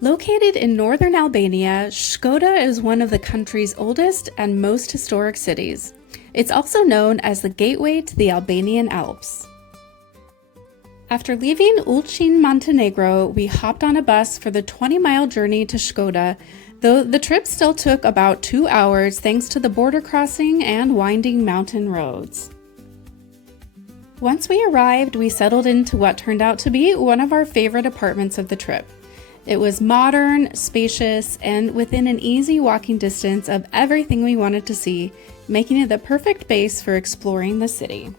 Located in northern Albania, Shkoder is one of the country's oldest and most historic cities. It's also known as the gateway to the Albanian Alps. After leaving Ulcin, Montenegro, we hopped on a bus for the 20-mile journey to Shkoder, though the trip still took about 2 hours thanks to the border crossing and winding mountain roads. Once we arrived, we settled into what turned out to be one of our favorite apartments of the trip. It was modern, spacious, and within an easy walking distance of everything we wanted to see, making it the perfect base for exploring the city.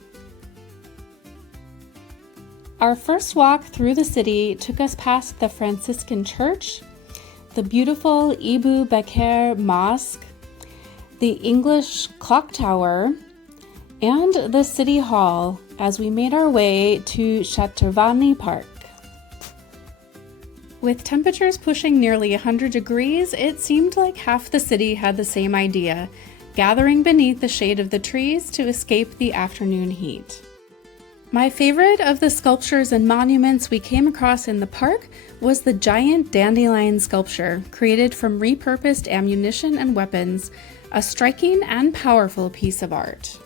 Our first walk through the city took us past the Franciscan Church, the beautiful Ibu Bekir Mosque, the English Clock Tower, and the City Hall as we made our way to Shatrvani Park. With temperatures pushing nearly 100 degrees, it seemed like half the city had the same idea, gathering beneath the shade of the trees to escape the afternoon heat. My favorite of the sculptures and monuments we came across in the park was the giant dandelion sculpture created from repurposed ammunition and weapons, a striking and powerful piece of art.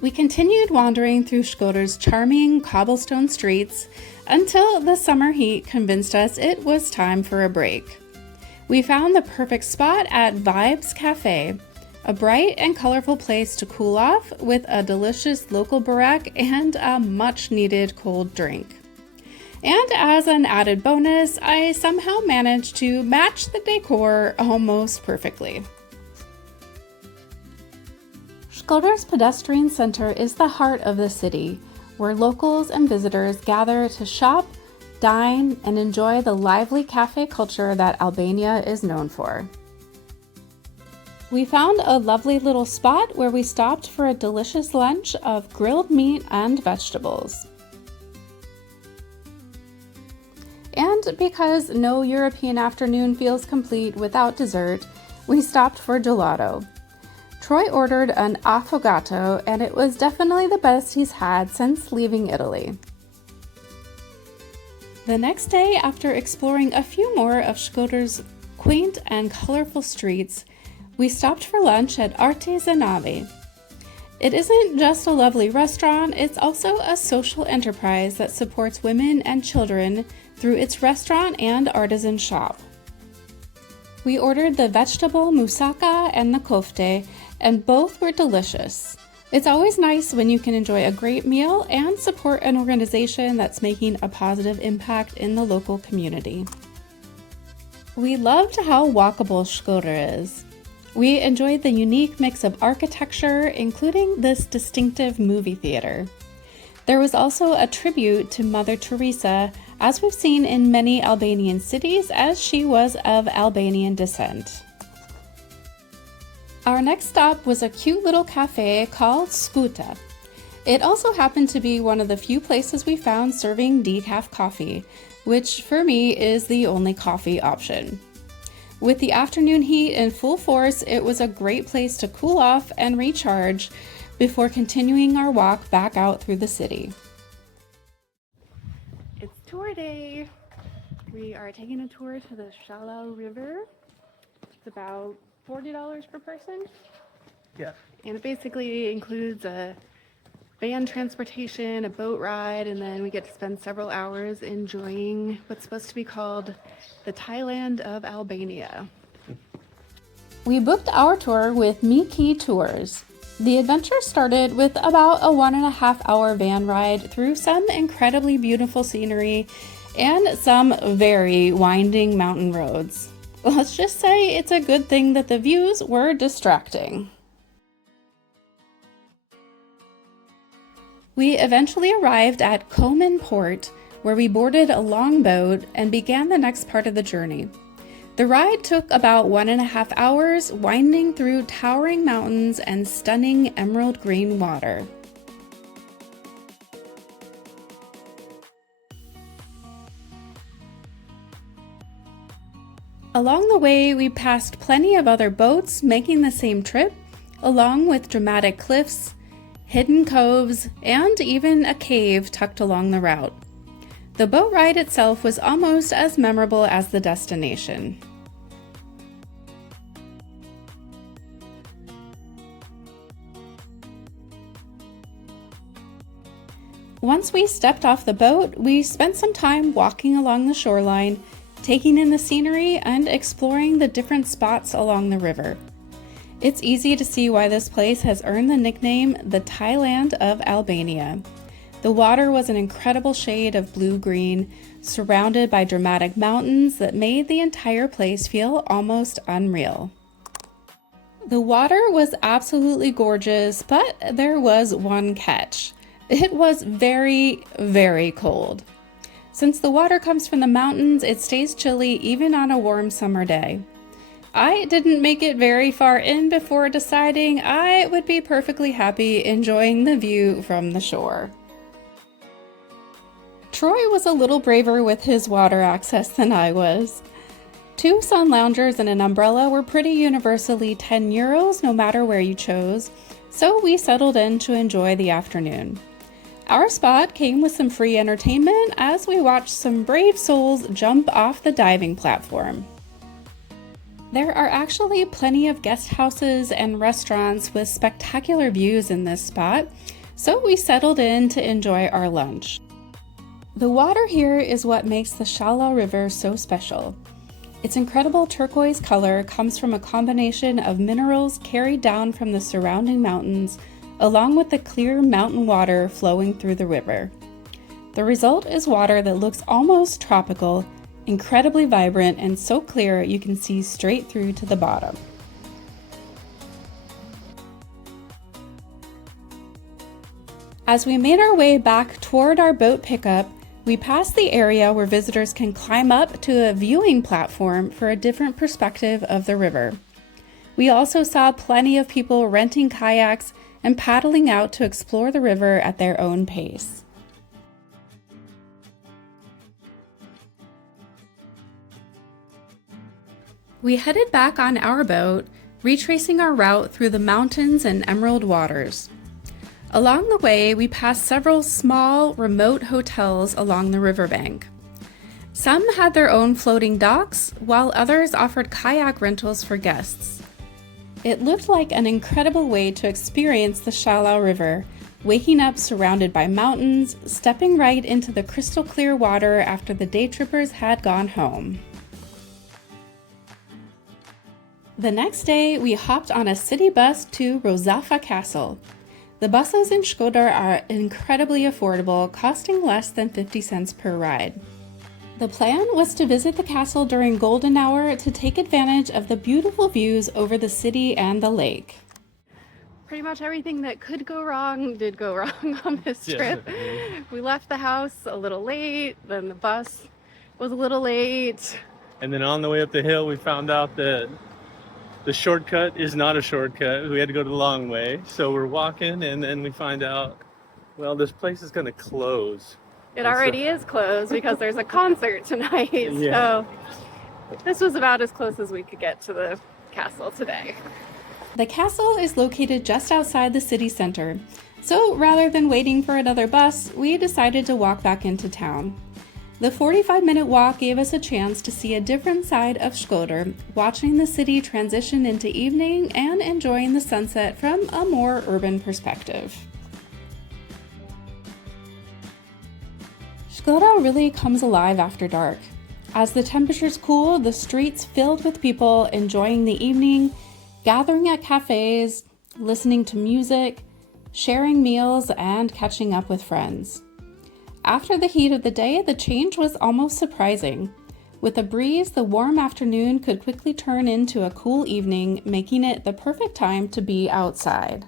We continued wandering through Shkoder's charming cobblestone streets until the summer heat convinced us it was time for a break. We found the perfect spot at Vibes Cafe, a bright and colorful place to cool off with a delicious local burek and a much-needed cold drink. And as an added bonus, I somehow managed to match the decor almost perfectly. Shkoder's pedestrian center is the heart of the city, where locals and visitors gather to shop, dine, and enjoy the lively cafe culture that Albania is known for. We found a lovely little spot where we stopped for a delicious lunch of grilled meat and vegetables. And because no European afternoon feels complete without dessert, we stopped for gelato. Troy ordered an affogato, and it was definitely the best he's had since leaving Italy. The next day, after exploring a few more of Shkoder's quaint and colorful streets, we stopped for lunch at Artisanale. It isn't just a lovely restaurant, it's also a social enterprise that supports women and children through its restaurant and artisan shop. We ordered the vegetable moussaka and the kofte, and both were delicious. It's always nice when you can enjoy a great meal and support an organization that's making a positive impact in the local community. We loved how walkable Shkoder is. We enjoyed the unique mix of architecture, including this distinctive movie theater. There was also a tribute to Mother Teresa, as we've seen in many Albanian cities, as she was of Albanian descent. Our next stop was a cute little cafe called Skuta. It also happened to be one of the few places we found serving decaf coffee, which for me is the only coffee option. With the afternoon heat in full force, it was a great place to cool off and recharge before continuing our walk back out through the city. It's tour day. We are taking a tour to the Shala River. It's about $40 per person. Yeah. And it basically includes a van transportation, a boat ride, and then we get to spend several hours enjoying what's supposed to be called the Thailand of Albania. We booked our tour with Miki Tours. The adventure started with about a 1.5-hour van ride through some incredibly beautiful scenery and some very winding mountain roads. Let's just say it's a good thing that the views were distracting. We eventually arrived at Komen Port, where we boarded a longboat and began the next part of the journey. The ride took about 1.5 hours, winding through towering mountains and stunning emerald green water. Along the way, we passed plenty of other boats making the same trip, along with dramatic cliffs, hidden coves, and even a cave tucked along the route. The boat ride itself was almost as memorable as the destination. Once we stepped off the boat, we spent some time walking along the shoreline, taking in the scenery and exploring the different spots along the river. It's easy to see why this place has earned the nickname the Thailand of Albania. The water was an incredible shade of blue-green, surrounded by dramatic mountains that made the entire place feel almost unreal. The water was absolutely gorgeous, but there was one catch. It was very, very cold. Since the water comes from the mountains, it stays chilly even on a warm summer day. I didn't make it very far in before deciding I would be perfectly happy enjoying the view from the shore. Troy was a little braver with his water access than I was. 2 sun loungers and an umbrella were pretty universally €10 no matter where you chose, so we settled in to enjoy the afternoon. Our spot came with some free entertainment as we watched some brave souls jump off the diving platform. There are actually plenty of guest houses and restaurants with spectacular views in this spot, so we settled in to enjoy our lunch. The water here is what makes the Shala River so special. Its incredible turquoise color comes from a combination of minerals carried down from the surrounding mountains, along with the clear mountain water flowing through the river. The result is water that looks almost tropical, incredibly vibrant, and so clear you can see straight through to the bottom. As we made our way back toward our boat pickup, we passed the area where visitors can climb up to a viewing platform for a different perspective of the river. We also saw plenty of people renting kayaks and paddling out to explore the river at their own pace. We headed back on our boat, retracing our route through the mountains and emerald waters. Along the way, we passed several small, remote hotels along the riverbank. Some had their own floating docks, while others offered kayak rentals for guests. It looked like an incredible way to experience the Shala River, waking up surrounded by mountains, stepping right into the crystal clear water after the day trippers had gone home. The next day, we hopped on a city bus to Rozafa Castle. The buses in Shkoder are incredibly affordable, costing less than 50 cents per ride. The plan was to visit the castle during golden hour to take advantage of the beautiful views over the city and the lake. Pretty much everything that could go wrong did go wrong on this trip. We left the house a little late, then the bus was a little late. And then on the way up the hill, we found out that the shortcut is not a shortcut. We had to go the long way. So we're walking and then we find out, well, this place is going to close. It already is closed because there's a concert tonight. Yeah. So this was about as close as we could get to the castle today. The castle is located just outside the city center. So rather than waiting for another bus, we decided to walk back into town. The 45-minute walk gave us a chance to see a different side of Shkoder, watching the city transition into evening and enjoying the sunset from a more urban perspective. Shkoder really comes alive after dark. As the temperatures cool, the streets filled with people enjoying the evening, gathering at cafes, listening to music, sharing meals, and catching up with friends. After the heat of the day, the change was almost surprising. With a breeze, the warm afternoon could quickly turn into a cool evening, making it the perfect time to be outside.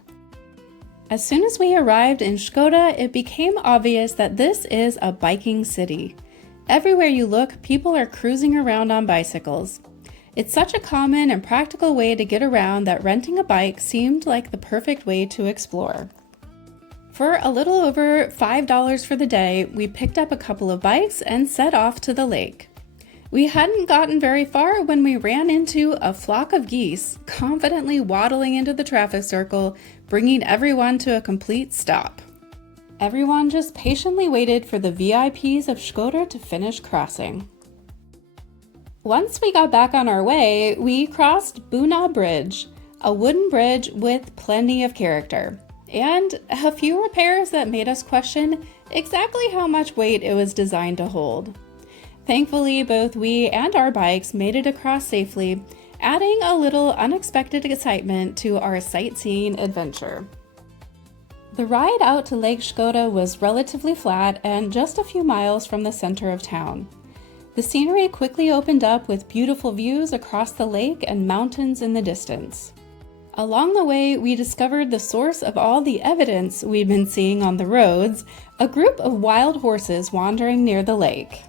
As soon as we arrived in Shkoder, it became obvious that this is a biking city. Everywhere you look, people are cruising around on bicycles. It's such a common and practical way to get around that renting a bike seemed like the perfect way to explore. For a little over $5 for the day, we picked up a couple of bikes and set off to the lake. We hadn't gotten very far when we ran into a flock of geese, confidently waddling into the traffic circle, bringing everyone to a complete stop. Everyone just patiently waited for the VIPs of Shkoder to finish crossing. Once we got back on our way, we crossed Buna Bridge, a wooden bridge with plenty of character, and a few repairs that made us question exactly how much weight it was designed to hold. Thankfully, both we and our bikes made it across safely, adding a little unexpected excitement to our sightseeing adventure. The ride out to Lake Shkoder was relatively flat and just a few miles from the center of town. The scenery quickly opened up with beautiful views across the lake and mountains in the distance. Along the way, we discovered the source of all the evidence we'd been seeing on the roads, a group of wild horses wandering near the lake.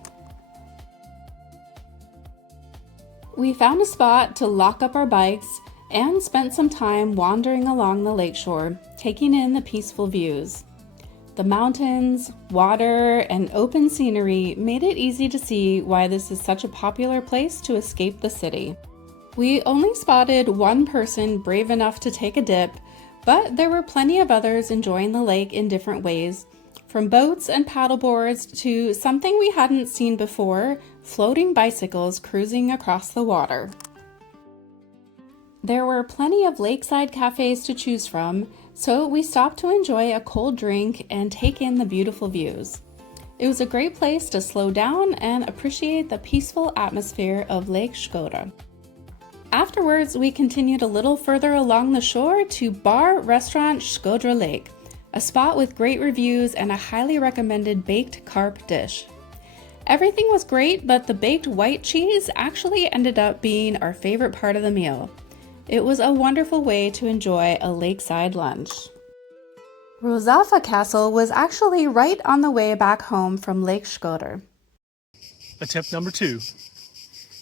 We found a spot to lock up our bikes and spent some time wandering along the lakeshore, taking in the peaceful views. The mountains, water, and open scenery made it easy to see why this is such a popular place to escape the city. We only spotted one person brave enough to take a dip, but there were plenty of others enjoying the lake in different ways, from boats and paddleboards to something we hadn't seen before, floating bicycles cruising across the water. There were plenty of lakeside cafes to choose from, so we stopped to enjoy a cold drink and take in the beautiful views. It was a great place to slow down and appreciate the peaceful atmosphere of Lake Shkoder. Afterwards, we continued a little further along the shore to bar restaurant Shala Lake, a spot with great reviews and a highly recommended baked carp dish. Everything was great, but the baked white cheese actually ended up being our favorite part of the meal. It was a wonderful way to enjoy a lakeside lunch. Rozafa Castle was actually right on the way back home from Lake Shkoder. Attempt number 2.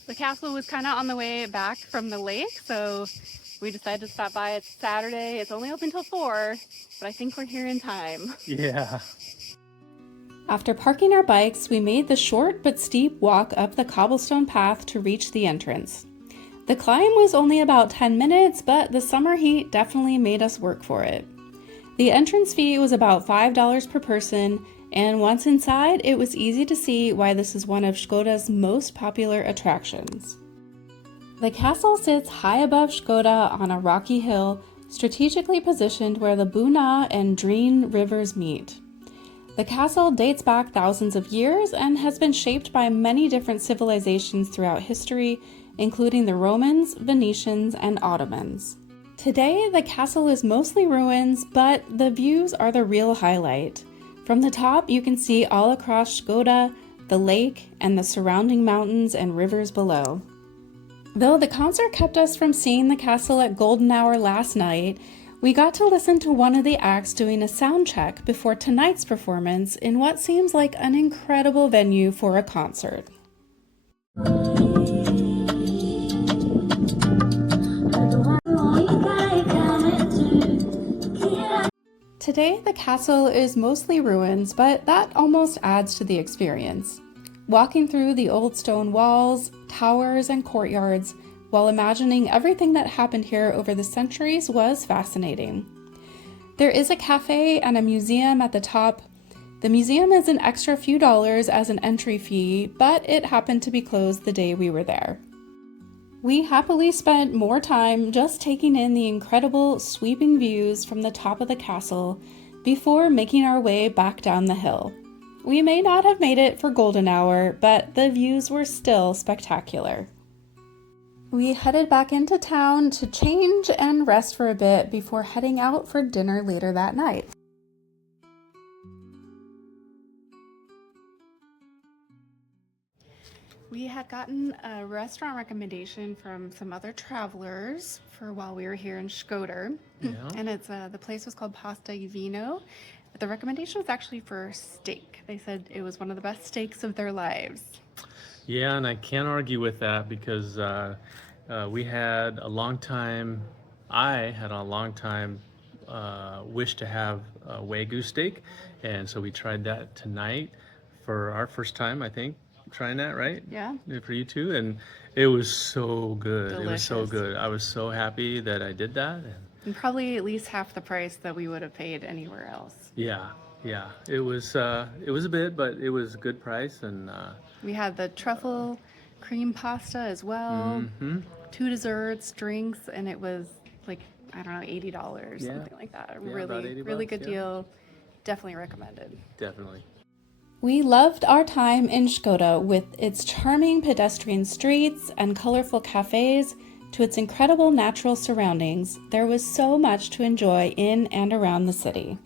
The castle was kind of on the way back from the lake, so we decided to stop by. It's Saturday. It's only open till 4, but I think we're here in time. Yeah. After parking our bikes, we made the short but steep walk up the cobblestone path to reach the entrance. The climb was only about 10 minutes, but the summer heat definitely made us work for it. The entrance fee was about $5 per person, and once inside, it was easy to see why this is one of Shkoder's most popular attractions. The castle sits high above Shkoder on a rocky hill, strategically positioned where the Buna and Dreen rivers meet. The castle dates back thousands of years and has been shaped by many different civilizations throughout history, including the Romans, Venetians, and Ottomans. Today, the castle is mostly ruins, but the views are the real highlight. From the top, you can see all across Shkoder, the lake, and the surrounding mountains and rivers below. Though the concert kept us from seeing the castle at golden hour last night, we got to listen to one of the acts doing a sound check before tonight's performance in what seems like an incredible venue for a concert. Today, the castle is mostly ruins, but that almost adds to the experience. Walking through the old stone walls, towers, and courtyards, while imagining everything that happened here over the centuries was fascinating. There is a cafe and a museum at the top. The museum is an extra few dollars as an entry fee, but it happened to be closed the day we were there. We happily spent more time just taking in the incredible sweeping views from the top of the castle before making our way back down the hill. We may not have made it for golden hour, but the views were still spectacular. We headed back into town to change and rest for a bit before heading out for dinner later that night. We had gotten a restaurant recommendation from some other travelers for while we were here in Shkoder. Yeah. And it's the place was called Pasta e Vino. The recommendation was actually for steak. They said it was one of the best steaks of their lives. Yeah, and I can't argue with that because I had a long time wish to have a Wagyu steak, and so we tried that tonight for our first time, I think, trying that, right? Yeah. For you too, and it was so good. Delicious. It was so good. I was so happy that I did that. And probably at least half the price that we would have paid anywhere else. Yeah, Yeah, it was a bit, but it was a good price, and We had the truffle cream pasta as well, mm-hmm. 2 desserts, drinks, and it was like, I don't know, $80, Yeah. something like that. Yeah, about 80 Really bucks, good yeah. deal. Definitely recommended. Definitely. We loved our time in Shkoder with its charming pedestrian streets and colorful cafes to its incredible natural surroundings. There was so much to enjoy in and around the city.